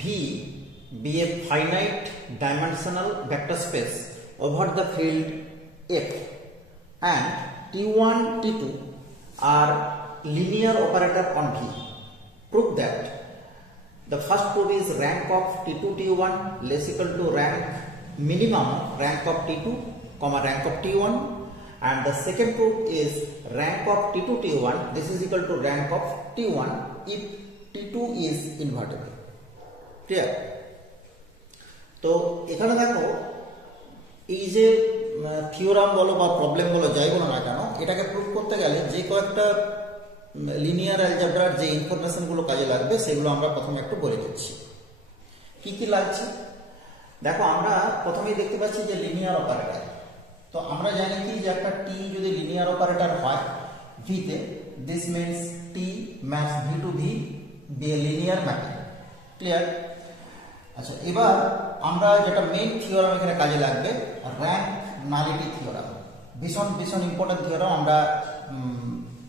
V be a finite dimensional vector space over the field F and T1, T2 are linear operator on V. Prove that the first proof is rank of T2, T1 less equal to rank minimum rank of T2, rank of T1, and the second proof is rank of T2, T1 this is equal to rank of T1 if T2 is invertible. Clear? তো এখানে দেখো এই যে theorem বলো বা problem বলো যাই বলো না কেন এটাকে প্রুভ করতে গেলে যে কয়েকটা লিনিয়ার অ্যালজেব্রার যে ইনফরমেশন গুলো কাজে লাগবে সেগুলো আমরা প্রথমে একটু বলে দিচ্ছি। কি কি লাগছে দেখো, আমরা প্রথমেই দেখতে পাচ্ছি যে লিনিয়ার অপারেটর। তো আমরা জানি কি যে একটা টি যদি লিনিয়ার অপারেটর হয় ভি তে, this means T maps V to V be a linear mapping. Clear? আচ্ছা, এবার আমরা যেটা মেইন থিওরাম এখানে কাজে লাগবে র্যাঙ্ক নালিটি থিওরাম। ভীষণ ভীষণ ইম্পর্টেন্ট থিওরাম, আমরা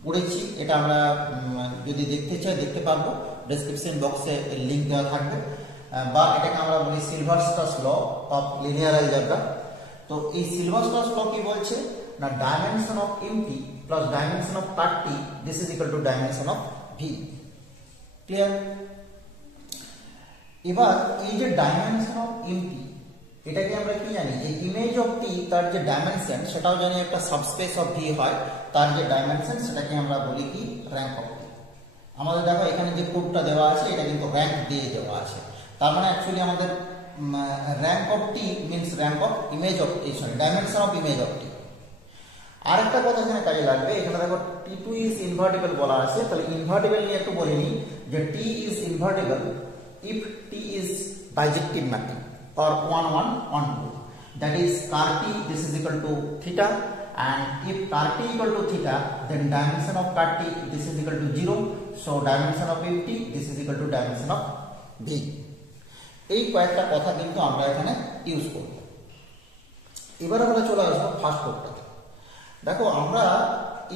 পড়েছি এটা। আমরা যদি দেখতে চাই দেখতে পারবো, ডেসক্রিপশন বক্সে লিংক দেওয়া থাকবে, বা এটাকে আমরা বলি সিলভারস্টাস ল অফ লিনিয়ার অ্যালজেব্রা। তো এই সিলভারস্টাস ল কি বলছে না, dimension of MP plus dimension of part T this is equal to dimension of V. Clear? এবার এই যে ডাইমেনশন অফ এমপি এটাকে আমরা কি জানি যে ইমেজ অফ টি তার যে ডাইমেনশন সেটাও জানি একটা সাবস্পেস অফ ভি হয়, তার যে ডাইমেনশন সেটাকে আমরা বলি কি র্যাঙ্ক অফ টি। আমাদের দেখো এখানে যে প্রুফটা দেওয়া আছে এটা কিন্তু র্যাঙ্ক দিয়ে দেওয়া আছে, তার মানে অ্যাকচুয়ালি আমাদের rank of T means rank of image of T, sorry dimension of image of T. আরেকটা কথা এখানে কাজে লাগবে, এখানে দেখো T2 ইজ ইনভার্টিবল বলা আছে, তাহলে ইনভার্টিবল নিয়ে একটু বলে নিই যে T is invertible if T is bijective mapping or 1 1 1 2, that is car T this is equal to theta, and if car T equal to theta then dimension of car T this is equal to 0, so dimension of T this is equal to dimension of V। এই কয়েকটা কথা কিন্তু আমরা এখানে use করব। এবার আমরা চলে আসবো ফার্স্ট প্রুফটাতে। দেখো আমরা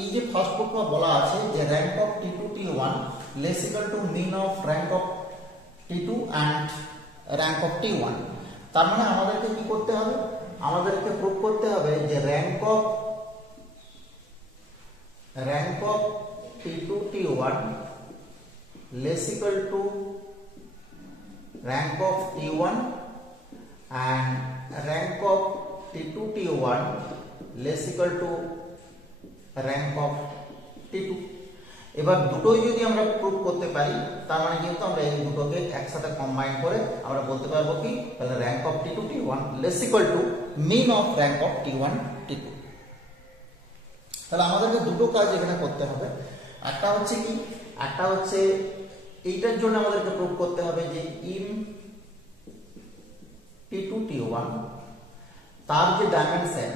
এই যে ফার্স্ট প্রুফটা বলা আছে যে rank of T2 T1 less equal to mean of rank of T2 and rank of T1, তার মানে আমাদেরকে কি করতে হবে, আমাদেরকে প্রুভ করতে হবে যে rank of T2 T1 less equal to rank of T1 and rank of T2 T1 less equal to rank of T2। এবার দুটোই যদি আমরা প্রুভ করতে পারি তার মানে কিন্তু আমরা এই দুটোকে একসাথে কম্বাইন করে আমরা বলতে পারবো কি, তাহলে rank of T2 T1 less equal to mean of rank of T1 T2। তাহলে আমাদেরকে দুটো কাজ এখানে করতে হবে। একটা হচ্ছে কি, একটা হচ্ছে এইটার জন্য আমাদেরকে প্রুভ করতে হবে যে in T2 T1 তার যে dimension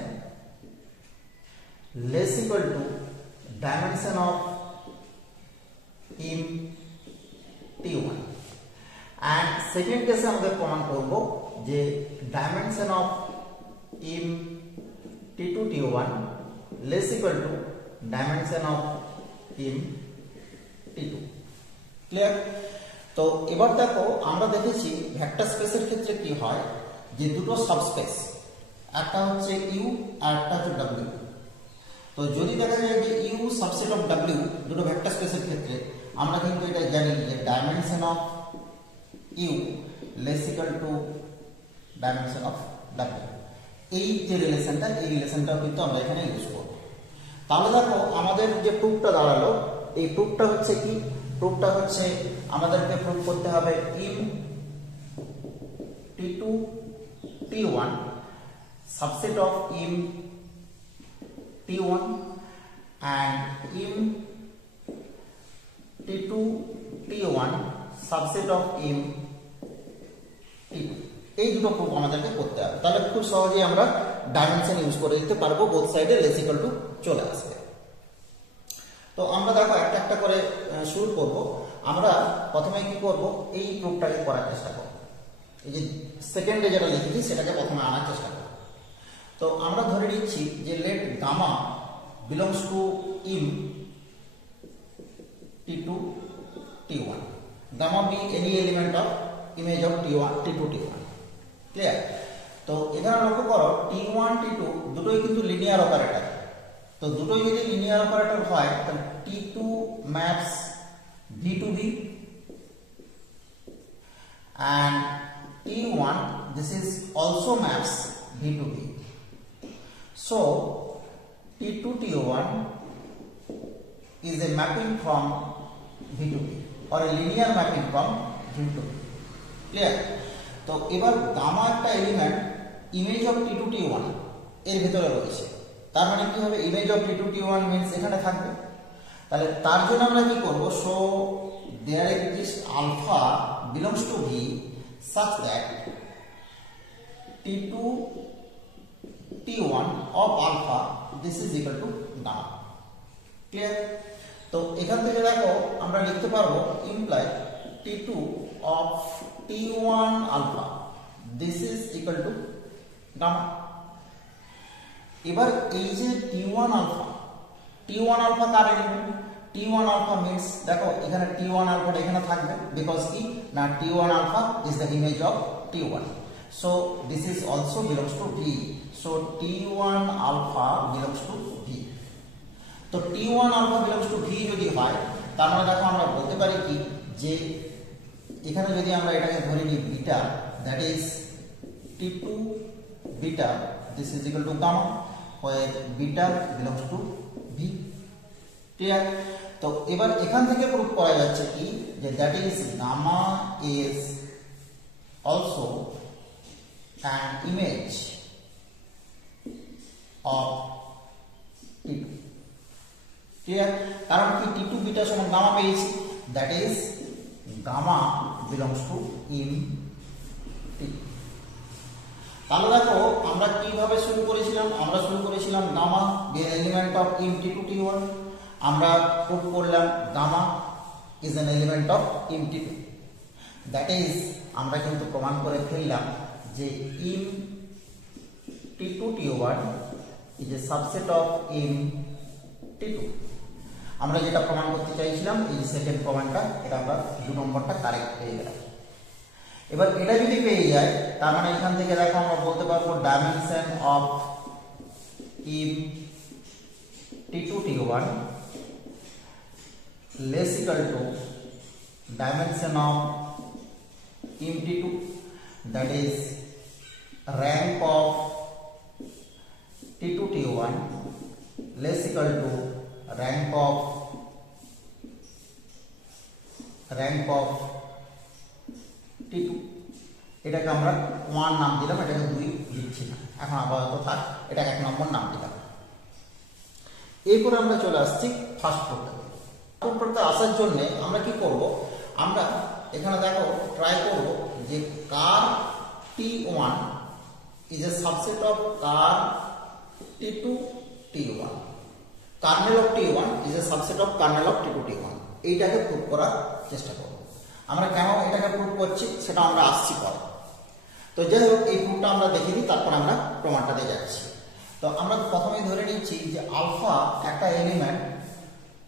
less equal to dimension of in T1, and second কেসে আমাদের প্রমাণ করব যে dimension of in T2 T1 less equal to dimension of in T2। Clear? তো এবার দেখো আমরা দেখেছি ভেক্টর স্পেসের ক্ষেত্রে কি হয় যে দুটো সাবস্পেস, একটা হচ্ছে ইউ আর একটা হচ্ছে ডব্লিউ। তো যদি দেখা যায় যে ইউ সাবসেট অফ ডব্লিউ দুটো ভেক্টর স্পেসের ক্ষেত্রে, আমরা কিন্তু এটা জানি যে dimension of U less equal to dimension of W. এই যে রিলেশনটা, এই রিলেশনটাও কিন্তু আমরা এখানে ইউজ করব। তাহলে দেখো আমাদের যে প্রুফটা দাঁড়ালো, এই প্রুফটা হচ্ছে কি, প্রুফটা হচ্ছে আমাদেরকে প্রুফ করতে হবে in T2 T1 subset of in T1 and in T2 T1 subset of in T2। এই দুটো প্রুফ আমাদেরকে করতে হবে, তাহলে খুব সহজেই আমরা ডাইমেনশন ইউজ করে দিতে পারবো, বোথ সাইডে লেস ইকুয়াল টু চলে আসবে। তো আমরা দেখো একটা একটা করে শুরু করব। আমরা প্রথমে কি করব, এই প্রুফটাকে করার চেষ্টা করব। এই যে সেকেন্ডে যেটা লিখেছি সেটাকে প্রথমে আনার চেষ্টা করব। তো আমরা ধরে নিচ্ছি যে let gamma belongs to in T2 T1, gamma be any element of image of T2 T1 clear. তো এখানে লক্ষ্য করো T1 T2 দুটোই কিন্তু লিনিয়ার অপারেটর। তো দুটোই যদি লিনিয়ার অপারেটর হয় তাহলে T2 maps V to V and T1 this is also maps V to V. So T2 T1 is a mapping from V to V or a linear mapping from V to V. Clear? তো এবার gamma একটা element image of T2 T1 এর ভিতরে রয়েছে, তার মানে কি হবে image of T2 T1 means এখানে থাকবে। তাহলে তার জন্য আমরা কি করব, so there exist alpha belongs to V such that T2 T1 of alpha this is equal to gamma. Clear? তো এখান থেকে দেখো আমরা লিখতে পারবো imply T2 of T1 alpha this is equal to gamma. এবার এই যে T1 alpha কার এলিমেন্ট, T1 alpha means দেখো এখানে T1 alpha এখানে থাকবে বিকজ কি না T1 alpha is the image of T1, so this is also belongs to V, so T1 alpha belongs to V. তো T1 alpha belongs to V যদি হয় তার মানে দেখো আমরা বলতে পারি কি যে এখানে যদি আমরা এটাকে ধরে নিই beta, that is T2 beta this is equal to gamma where beta belongs to V. Clear? তো এবার এখান থেকে প্রুফ করা যাচ্ছে কি যে that is gamma is also an image of T2. Clear? কারণ কি T2 বিটা সমান গামা পেয়েছি, that is gamma belongs to in T2. তাহলে দেখো আমরা কিভাবে শুরু করেছিলাম, আমরা শুরু করেছিলাম gamma being an element of in T2 T1, আমরা প্রুফ করলাম gamma is an element of in T2, that is আমরা কিন্তু প্রমাণ করে ফেললাম যে in T2 T1 is a subset of in T2. আমরা যেটা প্রমাণ করতে চাইছিলাম এই সেকেন্ড প্রমাণটা, এটা আমরা 2 নম্বরটা কারেক্ট পেয়ে গেলাম। এবার এটা যদি পেয়ে যায় তার মানে এখান থেকে দেখো আমরা বলতে পারবো dimension of in T2 T1 less equal to dimension of in T2, that is rank of T2 T1 less equal to rank of T2। এটাকে আমরা 1 নাম দিলাম, এটাকে 2 দিচ্ছি না, এখন আপাতত থাক, এটাকে 1 নম্বর নাম দিলাম। এরপর আমরা চলে আসছি ফার্স্ট প্রুফটাতে আসার জন্য আমরা কি করব, আমরা এখানে দেখো ট্রাই করব যে কার T1 is a subset of car T2 T1, kernel of T1 is a subset of kernel of T2 T1, এইটাকে প্রুফ করার চেষ্টা করব। আমরা কেন এটাকে প্রুফ করছি সেটা আমরা আসছি পরে। তো যাই হোক এই প্রুফটা আমরা দেখে নিই, তারপর আমরা প্রমাণটাতে যাচ্ছি। তো আমরা প্রথমেই ধরে নিচ্ছি যে আলফা একটা এলিমেন্ট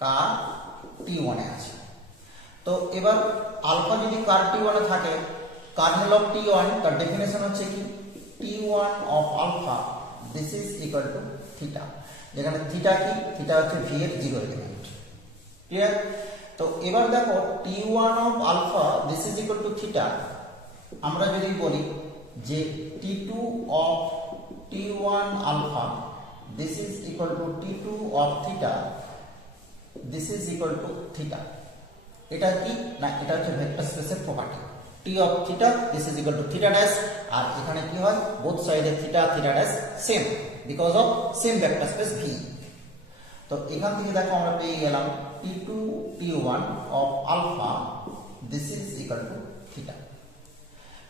কার T1 এ আছে। তো এবার আলফা যদি কার T1 এ থাকে, কার্নেল অফ T1 তার ডেফিনেশন হচ্ছে কি T1 of alpha this is equal to theta, যেখানে থিটা কি, থিটা হচ্ছে V এর 0 এলিমেন্ট। ক্লিয়ার? তো এবার দেখো T1 of alpha this is equal to theta, আমরা যদি বলি যে T2 of T1 alpha this is equal to T2 of theta this is equal to theta, এটা কি না এটা হচ্ছে ভেক্টর স্পেসের property T of theta this is equal to theta dash, আর এখানে কি হয় বোথ সাইডে theta theta dash same because of same vector space V। তো এখান থেকে দেখো আমরা পেয়ে গেলাম T2 T1 of alpha this is equal to theta।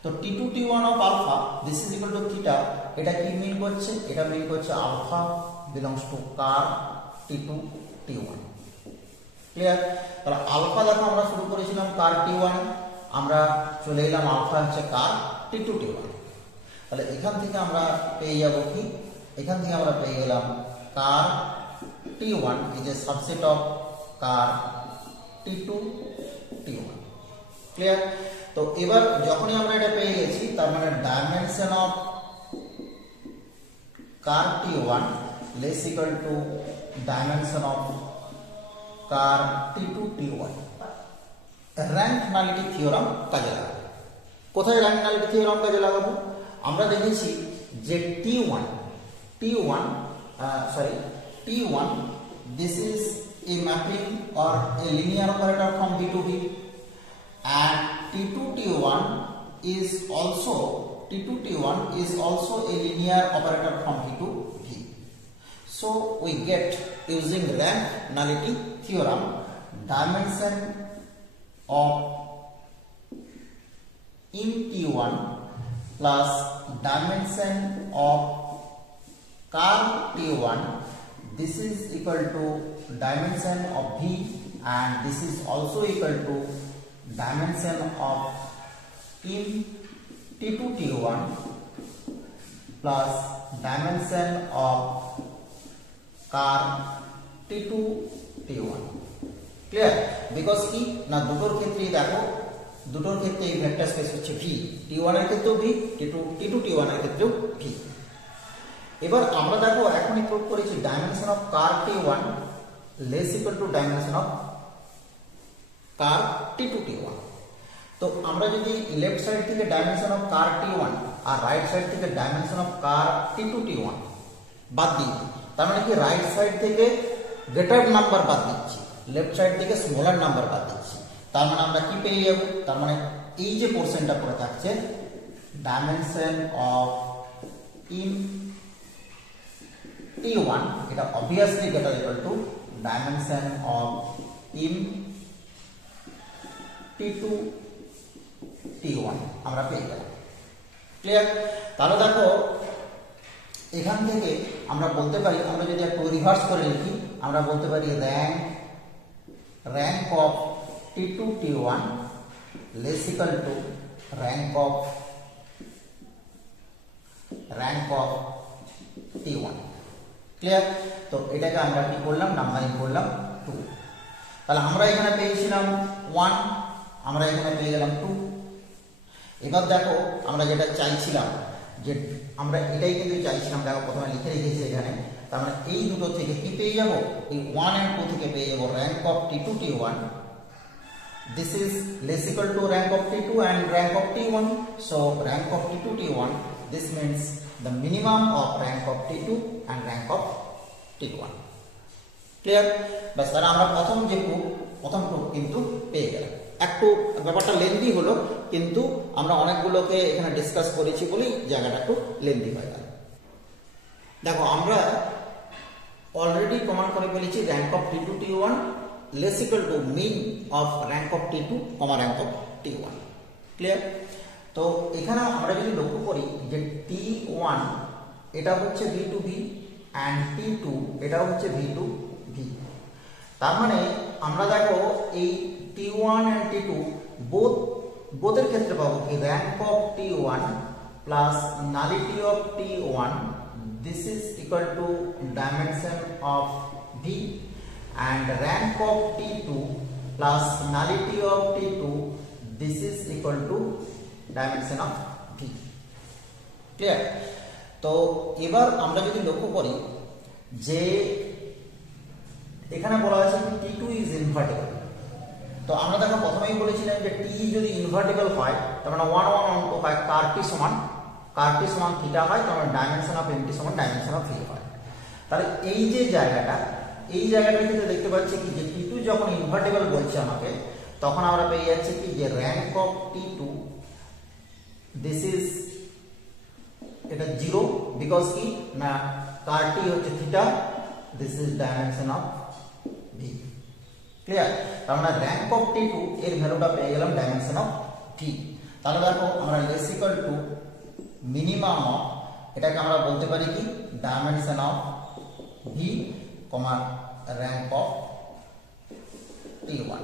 তো T2 T1 of alpha this is equal to theta, এটা কি মিন করছে, এটা মিন করছে alpha belongs to car T2 T1। Clear? তাহলে আলফা দেখো আমরা শুরু করেছিলাম কার T1, আমরা চলে এলাম আলফা হচ্ছে কার T2 T1। তাহলে এখান থেকে আমরা পেয়ে যাব কি, এখান থেকে আমরা পেয়ে গেলাম কার T1 is a subset of car T2 T1। Clear? তো এবার যখনই আমরা এটা পেয়ে গেছি তার মানে dimension of ker T1 less equal to dimension of ker T2 T1। Rank nullity theorem কাজে লাগাবো। কোথায় র্যাঙ্ক নালিটি থিওরাম কাজে লাগাবো? আমরা দেখেছি যে T1 this is a mapping or a linear operator from V to V, and T2 T1 is also a linear operator from V to V. So we get, using rank nullity theorem, dimension of in T1 plus dimension of car T1, this is equal to dimension of V, and this is also equal to dimension of in T2 T1 plus dimension of car T2 T1। Clear? Because কি না দুটোর ক্ষেত্রেই দেখো, দুটোর ক্ষেত্রে এই vector space হচ্ছে V, T1 এর ক্ষেত্রেও V, T2 T1 এর ক্ষেত্রেও V। এবার আমরা দেখো এখনই প্রুভ করেছি dimension of ker T1 less equal to dimension of ker T2 T1। তো আমরা যদি লেফট সাইড থেকে ডাইমেনশন অফ কার T1 আর রাইট সাইড থেকে dimension of ker T2 T1 বাদ দিই, তার মানে কি রাইট সাইড থেকে গ্রেটার নাম্বার বাদ দিচ্ছি, লেফট সাইড থেকে স্মলার নাম্বার বাদ দিচ্ছি, তার মানে আমরা কি পেয়ে যাব? তার মানে এই যে পোরশনটা পড়ে থাকছে ডাইমেনশন অফ ইন T1, এটা obviously greater equal to dimension of in T2 T1 আমরা পেয়ে গেলাম। ক্লিয়ার? তাহলে দেখো এখান থেকে আমরা বলতে পারি, আমরা যদি একটু রিভার্স করে লিখি, আমরা বলতে পারি rank of T2 T1 less equal to rank of T1। Clear? তো এটাকে আমরা কি করলাম? নাম্বারিং করলাম 2। তাহলে আমরা এখানে পেয়েছিলাম 1, আমরা এখানে পেয়ে গেলাম 2। এবার দেখো আমরা যেটা চাইছিলাম, যে আমরা এটাই কিন্তু চাইছিলাম, দেখো প্রথমে লিখে রেখেছি এখানে, তার মানে এই দুটো থেকে কি পেয়ে যাব? এই 1 and 2 থেকে পেয়ে যাব rank of T2 T1, this is less equal to rank of T2 and rank of T1, so rank of T2 T1, this means the minimum of rank of T2 and rank of T1। Clear? বাস, তাহলে আমরা প্রথম proof কিন্তু পেয়ে গেলাম। একটু ব্যাপারটা lengthy হলো, কিন্তু আমরা অনেকগুলোকে এখানে ডিসকাস করেছি বলেই জায়গাটা একটু লেন্দি হয়ে গেল। দেখো আমরা অলরেডি প্রমাণ করে ফেলেছি rank of T2 T1 less equal to mean of rank of T2, rank of T1। Clear? তো এখানে আমরা যদি লক্ষ্য করি যে T1 এটা হচ্ছে V to V and T2 এটাও হচ্ছে V to V, তার মানে আমরা দেখো এই T1 and T2 বোথের ক্ষেত্রে পাবো কি rank of T1 plus nullity of T1, this is equal to dimension of V, and rank of T2 plus nullity of T2, this is equal to dimension of V। Clear? তো এবার আমরা যদি লক্ষ্য করি যে এখানে বলা আছে T2 is invertible, তো আমরা দেখো প্রথমেই বলেছিলাম যে T যদি ইনভার্টিবল হয় তার মানে 1 1 অঙ্ক হয়, কার T সমান থিটা হয়, তার মানে ডাইমেনশন অফ MT সমান ডাইমেনশন অফ V হয়। তাহলে এই যে জায়গাটার ক্ষেত্রে দেখতে পাচ্ছি কি যে T2 যখন ইনভার্টিবল বলছে আমাকে, তখন আমরা পেয়ে যাচ্ছি কি যে rank of T2, this is এটা 0, বিকজ কি না কার T হচ্ছে theta, this is dimension of V। Clear? তার মানে rank of T2 এর ভ্যালুটা পেয়ে গেলাম ডাইমেনশন অফ V। তাহলে দেখো আমরা less equal two minimum of, এটাকে আমরা বলতে পারি কি dimension of V, rank of T1।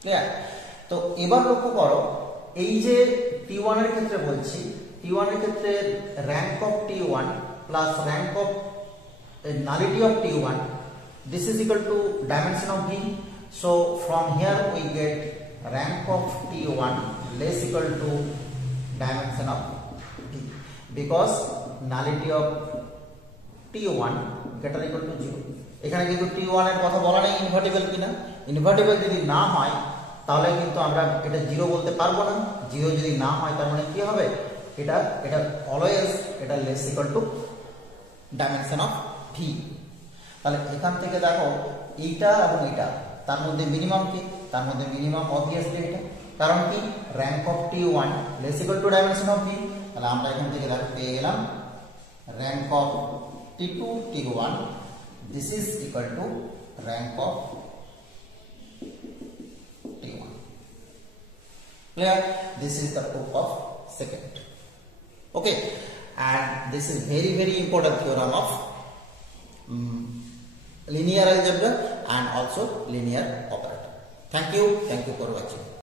Clear? তো এবার লক্ষ্য করো এই যে T1 এর ক্ষেত্রে বলছি, T1 এর ক্ষেত্রে rank of T1 plus rank of nullity of T1, this is equal to dimension of V, so from here we get rank of T1 less equal to dimension of T, because nullity of T1 greater equal to 0. এখানে কিন্তু T1 এর কথা বলা নেই invertible কিনা। Invertible যদি না হয় তাহলে কিন্তু আমরা এটা 0 বলতে পারবো না। 0 যদি না হয় তার মানে কি হবে, এটা অলওয়েজ এটা less equal to dimension of V। তাহলে এখান থেকে দেখো এইটা এবং এটা তার মধ্যে মিনিমাম কি, তার মধ্যে মিনিমাম অবভিয়াসলি এটা, কারণ কি rank of T1 less equal to dimension of V। তাহলে আমরা এখান থেকে দেখো পেয়ে গেলাম rank of T2 T1 this is equal to rank of T1. Clear? This is the proof of second. Okay, and this is very important theorem of linear algebra and also linear operator. Thank you for watching.